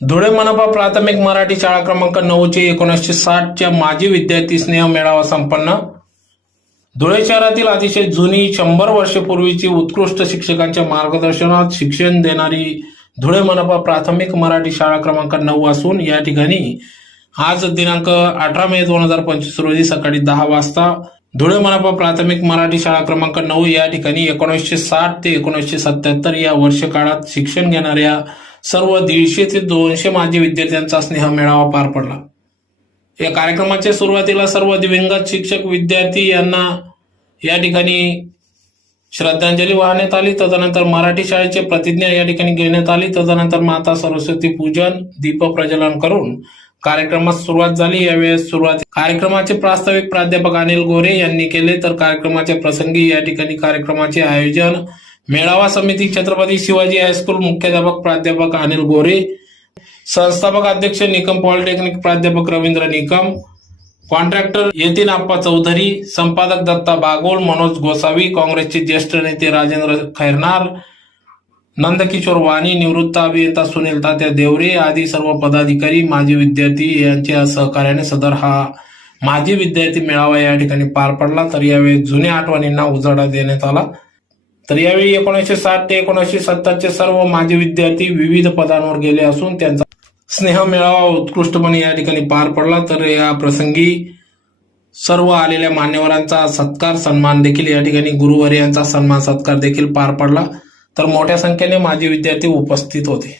धुळे मनपा प्राथमिक मराठी शाळा क्रमांक 9 चे 1960 च्या माजी विद्यार्थी स्नेह मेळावा संपन्न। धुळे शहरातील अतिशय जुनी 100 वर्षपूर्वीची उत्कृष्ट शिक्षकांच्या मार्गदर्शनात शिक्षण देणारी धुळे मनपा प्राथमिक मराठी शाळा क्रमांक 9 असून या ठिकाणी आज दिनांक 18 मे 2025 रोजी सकाळी 10 वाजता धुळे मनपा प्राथमिक मराठी शाळा क्रमांक 9 या ठिकाणी 1960 ते 1977 या वर्षकाळात शिक्षण घेणाऱ्या सर्व 150 ते 200 माजी विद्यार्थ्यांचा स्नेह मेळावा पार पडला। या कार्यक्रमाच्या सुरुवातीला सर्व दिवंगत शिक्षक विद्यार्थी यांना या ठिकाणी श्रद्धांजली वाहण्यात आली। तदनंतर मराठी शाळेची प्रतिज्ञा या ठिकाणी घेण्यात आली। तदनंतर माता सरस्वती पूजन दीप प्रज्वलन करून कार्यक्रमास सुरुवात झाली। यावेळेस कार्यक्रमाचे प्रास्ताविक प्राध्यापक अनिल गोरे यांनी केले, तर कार्यक्रमाच्या प्रसंगी या ठिकाणी कार्यक्रमाचे आयोजन मेळावा समिती छत्रपती शिवाजी हायस्कूल मुख्याध्यापक प्राध्यापक अनिल गोरे, संस्थापक अध्यक्ष निकम पॉलिटेक्निक प्राध्यापक रवींद्र निकम, कॉन्ट्रॅक्टर यतीन आप्पा चौधरी, संपादक दत्ता बागोल, मनोज गोसावी, काँग्रेसचे ज्येष्ठ नेते राजेंद्र खैरनार, नंदकिशोर वाणी, निवृत्त अभियंता सुनील तात्या देवरे आदी सर्व पदाधिकारी माजी विद्यार्थी यांच्या सहकार्याने सदर हा माजी विद्यार्थी मेळावा या ठिकाणी पार पडला। तर यावेळी जुन्या आठवणींना उजाळा देण्यात आला। तर यावेळी 1960 ते 1970 चे सर्व माजी विद्यार्थी विविध पदांवर गेले असून त्यांचा स्नेह मेळावा उत्कृष्टपणे या ठिकाणी पार पडला। तर या प्रसंगी सर्व आलेल्या मान्यवरांचा सत्कार सन्मान देखील या ठिकाणी गुरुवर्यांचा सन्मान सत्कार देखील पार पडला। तर मोठ्या संख्येने माजी विद्यार्थी उपस्थित होते।